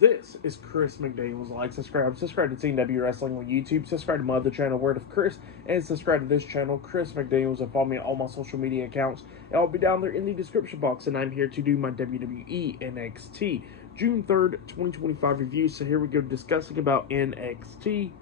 This is Chris McDaniels. Like, subscribe to TNW Wrestling on YouTube, subscribe to my other channel, Word of Chris, and subscribe to this channel, Chris McDaniels, and follow me on all my social media accounts. I'll be down there in the description box, and I'm here to do my WWE NXT June 3rd, 2025 review. So here we go, discussing about NXT.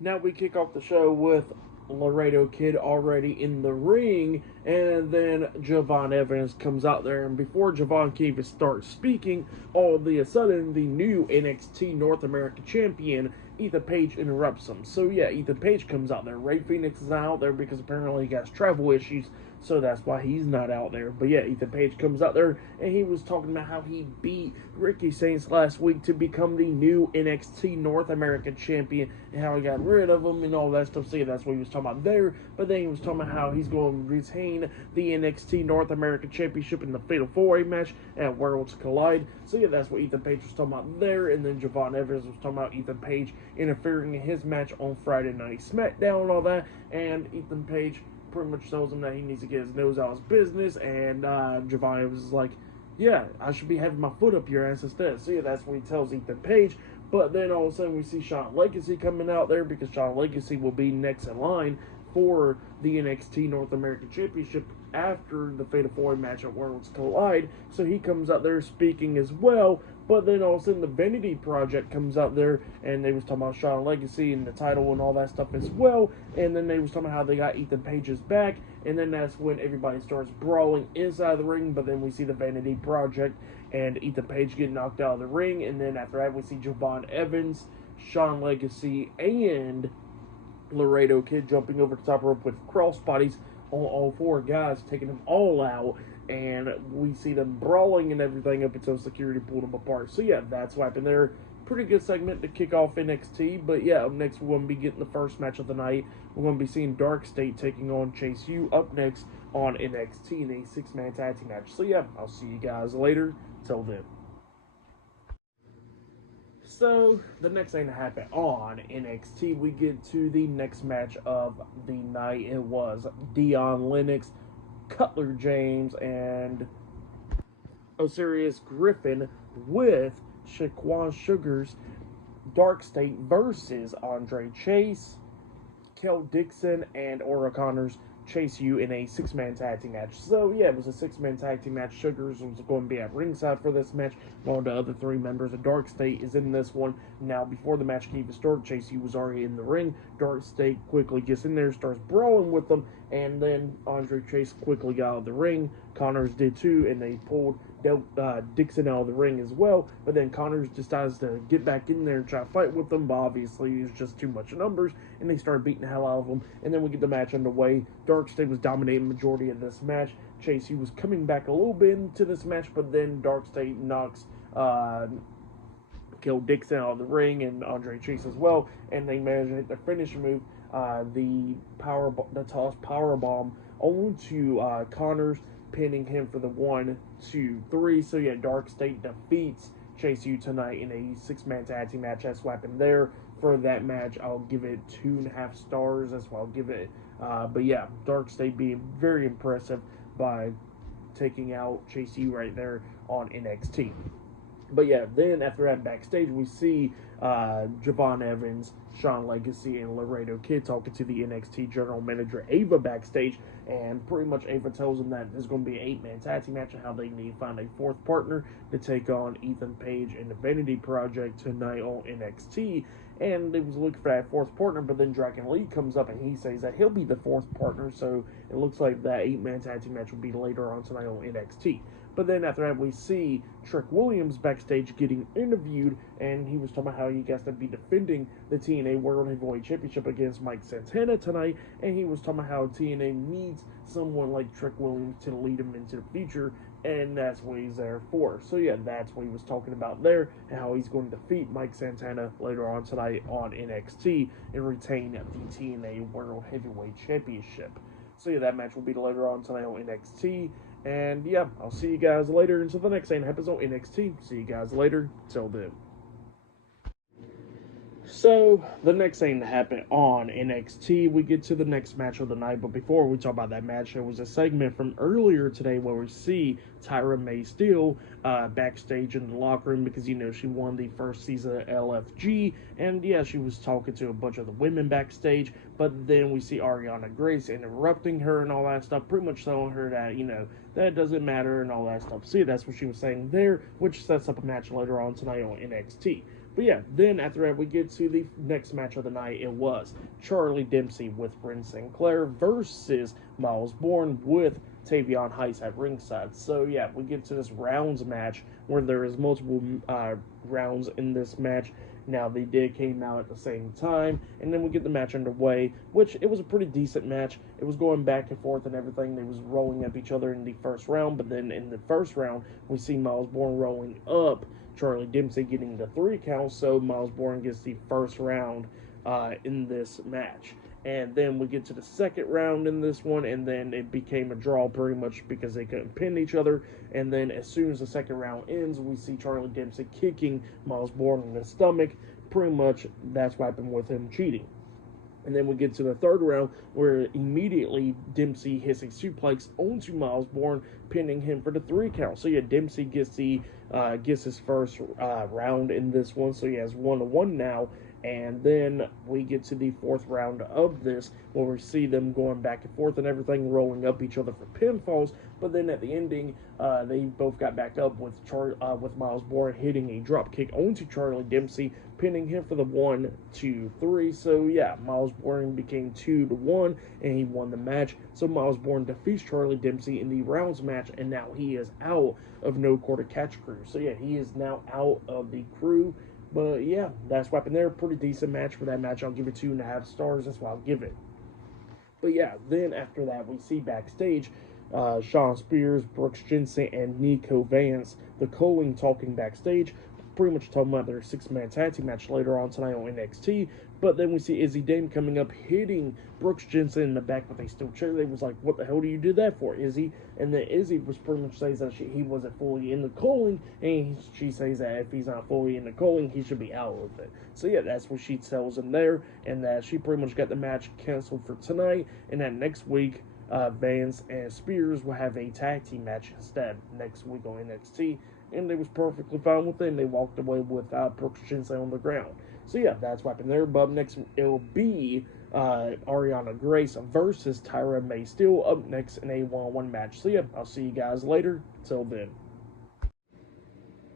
Now we kick off the show with Laredo Kid already in the ring, and then Javon Evans comes out there, and before Javon can even start speaking, all of a sudden the new NXT North America champion Ethan Page interrupts him. So yeah, Ethan Page comes out there. Ray Phoenix is not out there because apparently he has travel issues, so that's why he's not out there. But yeah, Ethan Page comes out there, and he was talking about how he beat Ricky Saints last week to become the new NXT North American champion, and how he got rid of him and all that stuff. So yeah, that's what he was talking about there. But then he was talking about how he's going to retain the NXT North American Championship in the Fatal 4-Way match at Worlds Collide. So yeah, that's what Ethan Page was talking about there. And then Javon Evans was talking about Ethan Page interfering in his match on Friday Night SmackDown and all that. And Ethan Page pretty much tells him that he needs to get his nose out of his business. And Javon Evans is like, yeah, I should be having my foot up your ass instead. So yeah, that's what he tells Ethan Page. But then all of a sudden we see Shawn Legacy coming out there, because Shawn Legacy will be next in line for the NXT North American Championship after the Fatal 4-Way match at Worlds Collide. So he comes out there speaking as well. But then all of a sudden the Vanity Project comes out there, and they was talking about Shawn Legacy and the title and all that stuff as well. And then they was talking about how they got Ethan Page's back, and then that's when everybody starts brawling inside the ring. But then we see the Vanity Project and Ethan Page get knocked out of the ring, and then after that we see Javon Evans, Shawn Legacy, and Laredo Kid jumping over the top rope with crossbodies on all four guys, taking them all out, and we see them brawling and everything up until security pulled them apart. So yeah, that's what happened there. Pretty good segment to kick off NXT. But yeah, up next we're going to be getting the first match of the night. We're going to be seeing Dark State taking on Chase U up next on NXT in a 6-man tag team match. So yeah, I'll see you guys later. Till then. So, the next thing to happen on NXT, we get to the next match of the night. It was Dion Lennox, Cutler James, and Osiris Griffin with Shaquan Sugar's Dark State versus Andre Chase, Kel Dixon, and Ora Connors Chase U in a 6-man tag team match. So yeah, it was a 6-man tag team match. Sugars was going to be at ringside for this match. One of the other 3 members of Dark State is in this one. Now, before the match can even start, Chase U was already in the ring. Dark State quickly gets in there, starts brawling with them, and then Andre Chase quickly got out of the ring. Connors did too, and they pulled Dixon out of the ring as well. But then Connors decides to get back in there and try to fight with them, but obviously it's just too much numbers, and they start beating the hell out of them. And then we get the match underway. Dark State was dominating the majority of this match. Chase, he was coming back a little bit into this match, but then Dark State knocks Kel Dixon out of the ring, and Andre Chase as well, and they managed to hit their finisher move, the toss power bomb onto Connors, pinning him for the 1, 2, 3. So yeah, Dark State defeats Chase U tonight in a 6-man tag team match. That's what happened there for that match. I'll give it 2.5 stars. That's what I'll give it. But yeah, Dark State being very impressive by taking out Chase U right there on NXT. But yeah, then after that backstage, we see Javon Evans, Shawn Legacy, and Laredo Kid talking to the NXT general manager Ava backstage, and pretty much Ava tells them that there's going to be an 8-man tag team match and how they need to find a 4th partner to take on Ethan Page and the Vanity Project tonight on NXT. And they was looking for that 4th partner, but then Dragon Lee comes up and he says that he'll be the 4th partner, so it looks like that 8-man tag team match will be later on tonight on NXT. But then after that, we see Trick Williams backstage getting interviewed, and he was talking about how he gets to be defending the TNA World Heavyweight Championship against Mike Santana tonight, and he was talking about how TNA needs someone like Trick Williams to lead him into the future, and that's what he's there for. So yeah, that's what he was talking about there, and how he's going to defeat Mike Santana later on tonight on NXT and retain the TNA World Heavyweight Championship. So yeah, that match will be later on tonight on NXT. And yeah, I'll see you guys later until the next thing happens on NXT. See you guys later. Till then. So, the next thing that happened on NXT, we get to the next match of the night. But before we talk about that match, there was a segment from earlier today where we see Tyra May Steele backstage in the locker room because, she won the first season of LFG. And, yeah, she was talking to a bunch of the women backstage. But then we see Ariana Grace interrupting her and all that stuff, pretty much telling her that, that doesn't matter and all that stuff. See, that's what she was saying there, which sets up a match later on tonight on NXT. But yeah, then after that, we get to the next match of the night. It was Charlie Dempsey with Bryn Sinclair versus Miles Bourne with Tavion Heights at ringside. So yeah, we get to this rounds match where there is multiple rounds in this match. Now, they did came out at the same time, and then we get the match underway, which it was a pretty decent match. It was going back and forth and everything. They was rolling up each other in the first round, but then in the first round, we see Miles Bourne rolling up Charlie Dempsey getting the 3 count, so Miles Bourne gets the first round in this match. And then we get to the second round in this one, and then it became a draw pretty much because they couldn't pin each other. And then as soon as the second round ends, we see Charlie Dempsey kicking Miles Bourne in the stomach. Pretty much that's what happened with him cheating. And then we get to the third round where immediately Dempsey hits a suplex onto Miles Bourne, pinning him for the 3 count. So yeah, Dempsey gets his first round in this one. So he has 1-1 now. And then we get to the fourth round of this, where we see them going back and forth and everything, rolling up each other for pinfalls. But then at the ending, they both got back up with Miles Bourne hitting a drop kick onto Charlie Dempsey, pinning him for the 1, 2, 3. So yeah, Miles Bourne became 2-1, and he won the match. So Miles Bourne defeats Charlie Dempsey in the rounds match, and now he is out of No Quarter Catch Crew. So yeah, he is now out of the crew. But yeah, that's what happened there. Pretty decent match for that match. I'll give it 2.5 stars. That's what I'll give it. But yeah, then after that, we see backstage Shawn Spears, Brooks Jensen, and Nico Vance, the Coling, talking backstage, pretty much talking about their 6-man tag team match later on tonight on NXT. But then we see Izzy Dame coming up, hitting Brooks Jensen in the back with a steel chair. They was like, "What the hell do you do that for, Izzy?" And then Izzy was pretty much says that he wasn't fully in the Coling, and she says that if he's not fully in the Coling, he should be out of it. So yeah, that's what she tells him there, and that she pretty much got the match canceled for tonight, and that next week Vance and Spears will have a tag team match instead next week on NXT, and they was perfectly fine with it, and they walked away with Brooks Jensen on the ground. So yeah, that's what happened there. But up next, it'll be Ariana Grace versus Tyra May Steele up next in a 1-on-1 match. So yeah, I'll see you guys later. Till then.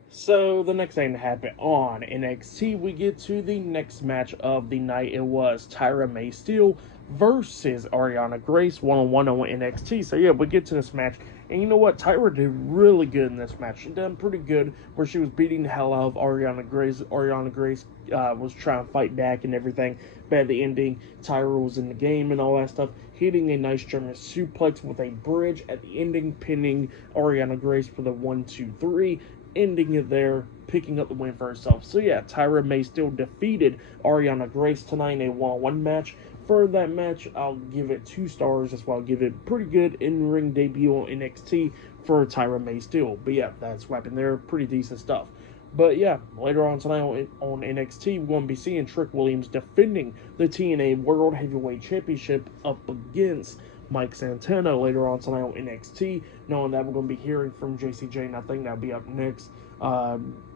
So the next thing to happen on NXT, we get to the next match of the night. It was Tyra May Steele versus Ariana Grace 1-on-1 on NXT. So yeah, we get to this match, and you know what? Tyra did really good in this match. She done pretty good, where she was beating the hell out of Ariana Grace. Ariana Grace was trying to fight back and everything, but at the ending, Tyra was in the game and all that stuff, hitting a nice German suplex with a bridge at the ending, pinning Ariana Grace for the 1, 2, 3. Ending it there, picking up the win for herself. So yeah, Tyra May Steele defeated Ariana Grace tonight in a 1-on-1 match. For that match, I'll give it 2 stars. That's why I'll give it pretty good in-ring debut on NXT for Tyra May Steele. But yeah, that's what happened there. Pretty decent stuff. But yeah, later on tonight on NXT, we're going to be seeing Trick Williams defending the TNA World Heavyweight Championship up against Mike Santana later on tonight on NXT. Knowing that we're going to be hearing from JC Jane, I think that'll be up next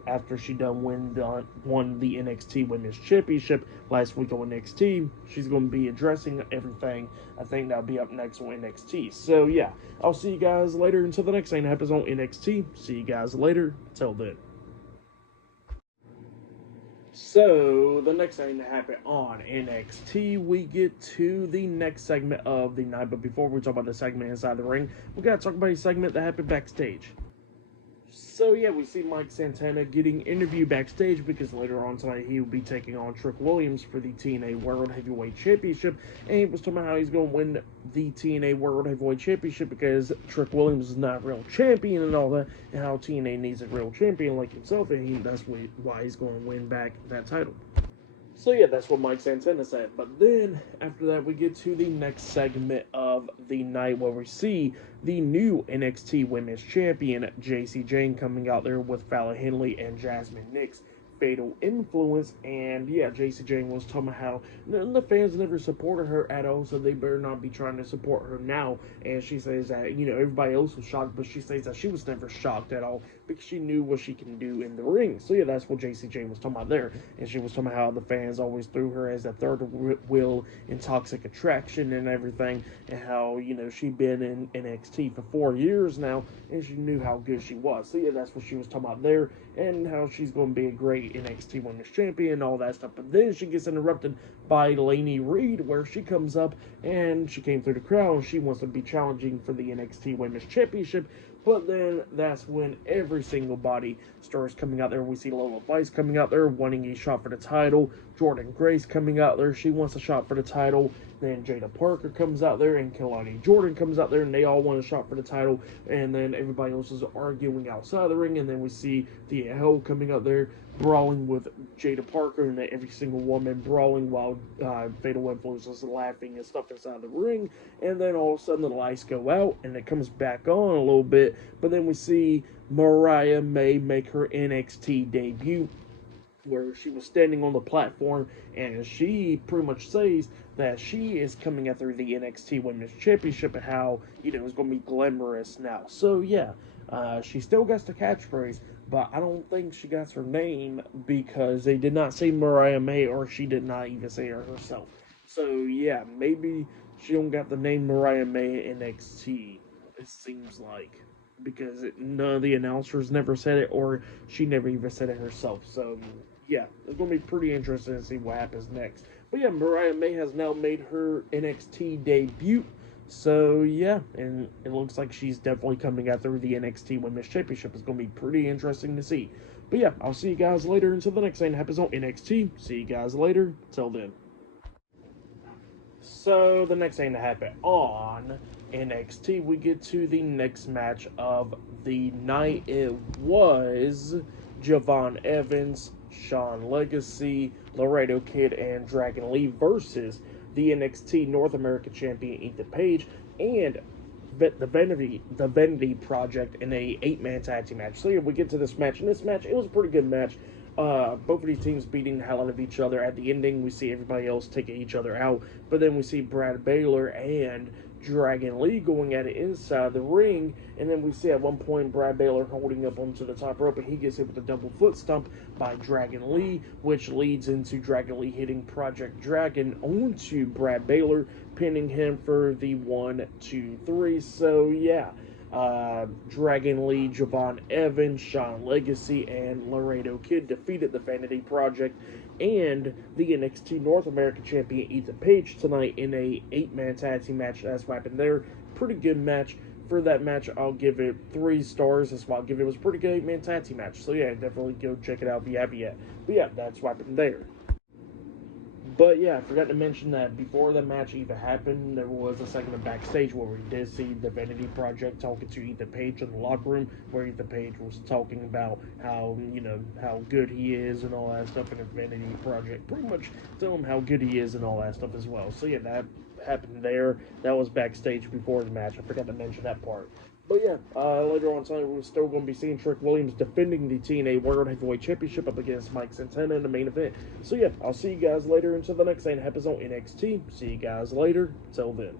after she won the NXT Women's Championship last week on NXT. She's going to be addressing everything. I think that'll be up next on NXT. So yeah, I'll see you guys later until the next thing happens on NXT. See you guys later. Till then. So, the next thing to happen on NXT, we get to the next segment of the night. But before we talk about the segment inside the ring, we got to talk about a segment that happened backstage. So, yeah, we see Mike Santana getting interviewed backstage because later on tonight he will be taking on Trick Williams for the TNA World Heavyweight Championship. And he was talking about how he's going to win the TNA World Heavyweight Championship because Trick Williams is not a real champion and all that, and how TNA needs a real champion like himself, and that's why he's going to win back that title. So yeah, that's what Mike Santana said. But then, after that, we get to the next segment of the night where we see the new NXT Women's Champion, JC Jane, coming out there with Fallon Henley and Jasmine Nix, Fatal Influence, and yeah, JC Jane was talking about how the fans never supported her at all, so they better not be trying to support her now. And she says that, everybody else was shocked, but she says that she was never shocked at all because she knew what she can do in the ring. So yeah, that's what JC Jane was talking about there. And she was talking about how the fans always threw her as a third wheel in Toxic Attraction and everything, and how, she'd been in NXT for 4 years now, and she knew how good she was. So yeah, that's what she was talking about there, and how she's going to be a great NXT Women's Champion and all that stuff. But then she gets interrupted by Lainey Reed, where she comes up and she came through the crowd and she wants to be challenging for the NXT Women's Championship. But then that's when every single body starts coming out there. We see Lola Vice coming out there wanting a shot for the title. Jordan Grace coming out there. She wants a shot for the title. Then Jada Parker comes out there and Kelani Jordan comes out there and they all want a shot for the title. And then everybody else is arguing outside the ring. And then we see Thea Hell coming out there brawling with Jada Parker, and every single woman brawling while Fatal Influence is laughing and stuff inside the ring. And then all of a sudden the lights go out and it comes back on a little bit. But then we see Mariah May make her NXT debut, where she was standing on the platform, and she pretty much says that she is coming after the NXT Women's Championship and how, it's going to be glamorous now. So, yeah, she still gets the catchphrase, but I don't think she got her name because they did not say Mariah May, or she did not even say her herself. So, yeah, maybe she don't got the name Mariah May NXT, it seems like, because none of the announcers never said it, or she never even said it herself. So, yeah, it's going to be pretty interesting to see what happens next. But yeah, Mariah May has now made her NXT debut. So, yeah, and it looks like she's definitely coming after the NXT Women's Championship. It's going to be pretty interesting to see. But yeah, I'll see you guys later until the next thing happens on NXT. See you guys later. Till then. So, the next thing to happen on NXT, we get to the next match of the night. It was Javon Evans, Sean Legacy, Laredo Kid, and Dragon Lee versus the NXT North America Champion Ethan Page and the Vanity Project in a 8-man tag team match. So yeah, we get to this match. In this match, it was a pretty good match. Both of these teams beating the hell out of each other. At the ending, we see everybody else taking each other out, but then we see Brad Baylor and Dragon Lee going at it inside the ring, and then we see at one point Brad Baylor holding up onto the top rope, and he gets hit with a double foot stomp by Dragon Lee, which leads into Dragon Lee hitting Project Dragon onto Brad Baylor, pinning him for the 1, 2, 3. So yeah, Dragon Lee, Javon Evans, Sean Legacy, and Laredo Kid defeated the Vanity Project and the NXT North America Champion Ethan Page tonight in a 8-man tag team match. That's what happened there. Pretty good match. For that match, I'll give it 3 stars. That's why I'll give it. It was a pretty good 8-man tag team match. So yeah, definitely go check it out if you haven't yet. But yeah, that's what happened there. But yeah, I forgot to mention that before the match even happened, there was a segment of backstage where we did see the Vanity Project talking to Ethan Page in the locker room, where Ethan Page was talking about how, how good he is and all that stuff, and the Vanity Project pretty much tell him how good he is and all that stuff as well. So yeah, that happened there. That was backstage before the match. I forgot to mention that part. But yeah, later on tonight, we're still going to be seeing Trick Williams defending the TNA World Heavyweight Championship up against Mike Santana in the main event. So yeah, I'll see you guys later until the next thing happens on NXT. See you guys later. Till then.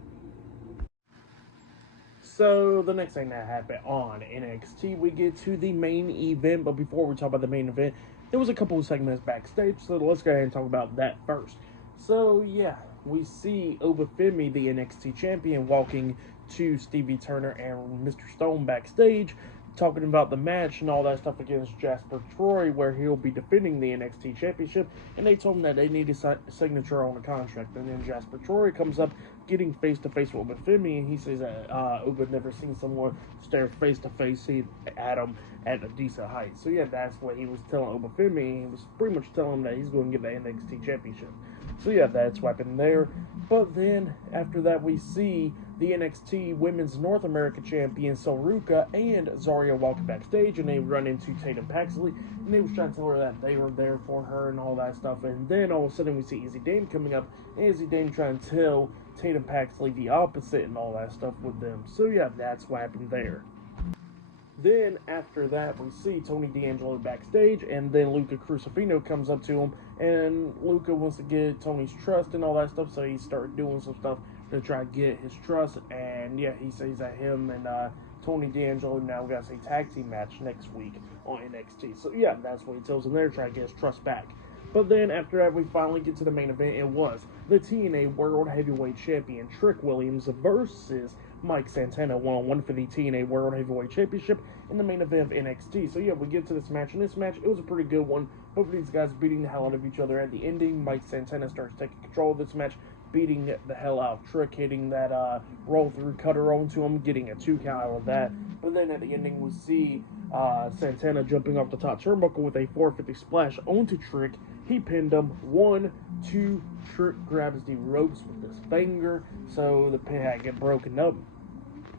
So the next thing that happened on NXT, we get to the main event. But before we talk about the main event, there was a couple of segments backstage. So let's go ahead and talk about that first. So yeah, we see Obafemi, the NXT champion, walking to Stevie Turner and Mr. Stone backstage, talking about the match and all that stuff against Jasper Troy, where he'll be defending the NXT championship. And they told him that they need a signature on the contract. And then Jasper Troy comes up, getting face to face with Obafemi, and he says that Oba never seen someone stare face to face at him at a decent height. So yeah, that's what he was telling Obafemi. He was pretty much telling him that he's going to get the NXT championship. So yeah, that's what happened there. But then after that, we see the NXT Women's North America Champion Soruka and Zarya walking backstage, and they run into Tatum Paxley, and they was trying to tell her that they were there for her and all that stuff. And then all of a sudden we see Izzy Dame coming up, and Izzy Dame trying to tell Tatum Paxley the opposite and all that stuff with them. So yeah, that's what happened there. Then after that, we see Tony D'Angelo backstage, and then Luca Crucifino comes up to him, and Luca wants to get Tony's trust and all that stuff, so he started doing some stuff to try to get his trust. And yeah, he says that him and Tony D'Angelo now got a tag team match next week on NXT. So yeah, that's what he tells him there, try to get his trust back. But then after that, we finally get to the main event. It was the TNA World Heavyweight Champion Trick Williams versus Mike Santana one-on-one for the TNA World Heavyweight Championship in the main event of NXT. So yeah, we get to this match. In this match, it was a pretty good one. Both of these guys beating the hell out of each other. At the ending, Mike Santana starts taking control of this match, beating the hell out of Trick, hitting that roll-through cutter onto him, getting a 2 count out of that. But then at the ending, we see Santana jumping off the top turnbuckle with a 450 splash onto Trick. He pinned him. 1, 2, Trick grabs the ropes with his finger, so the pin had to get broken up.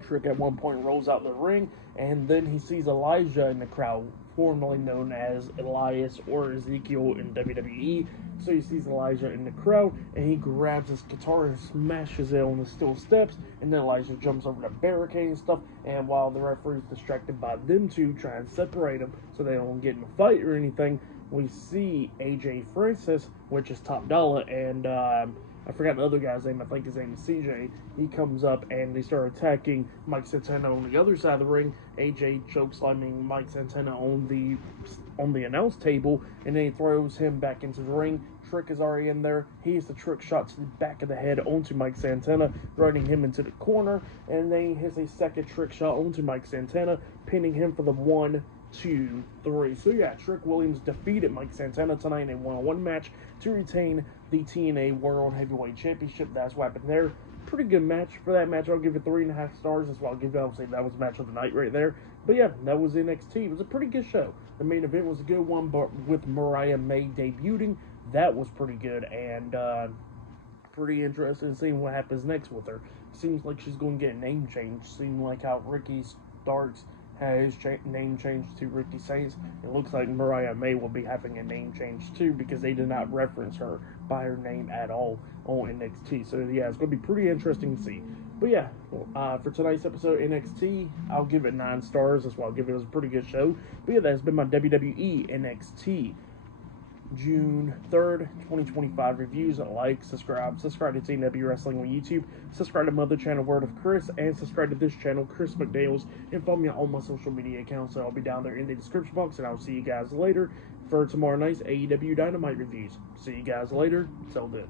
Trick at one point rolls out the ring, and then he sees Elijah in the crowd, formerly known as Elias or Ezekiel in WWE. So he sees Elijah in the crowd, and he grabs his guitar and smashes it on the steel steps, and then Elijah jumps over the barricade and stuff, and while the referee's distracted by them two trying to separate them so they don't get in a fight or anything, we see AJ Francis, which is Top Dollar, and I forgot the other guy's name. I think his name is CJ. He comes up and they start attacking Mike Santana on the other side of the ring. AJ chokeslamming Mike Santana on the announce table, and then he throws him back into the ring. Trick is already in there. He hits the trick shot to the back of the head onto Mike Santana, running him into the corner, and then he hits a second trick shot onto Mike Santana, pinning him for the 1, 2, 3. So yeah, Trick Williams defeated Mike Santana tonight in a one-on-one match to retain the TNA World Heavyweight Championship. That's what happened there. Pretty good match. For that match, I'll give it 3.5 stars. That's what I'll give it. I'll say that was match of the night right there. But yeah, that was NXT. It was a pretty good show. The main event was a good one, but with Mariah May debuting, that was pretty good, and pretty interested in seeing what happens next with her. Seems like she's going to get a name change. Seems like how Ricky Starks had his name changed to Ricky Saints. It looks like Mariah May will be having a name change too, because they did not reference her by her name at all on NXT. So yeah, it's going to be pretty interesting to see. But yeah, for tonight's episode of NXT, I'll give it 9 stars. That's why I'll give it. It was a pretty good show. But yeah, that's been my WWE NXT June 3rd, 2025 reviews. Like, subscribe to TNW Wrestling on YouTube, subscribe to my other channel, Word of Chris, and subscribe to this channel, Chris McDaniels, and follow me on all my social media accounts. So I'll be down there in the description box, and I'll see you guys later for tomorrow night's AEW Dynamite reviews. See you guys later. Till then.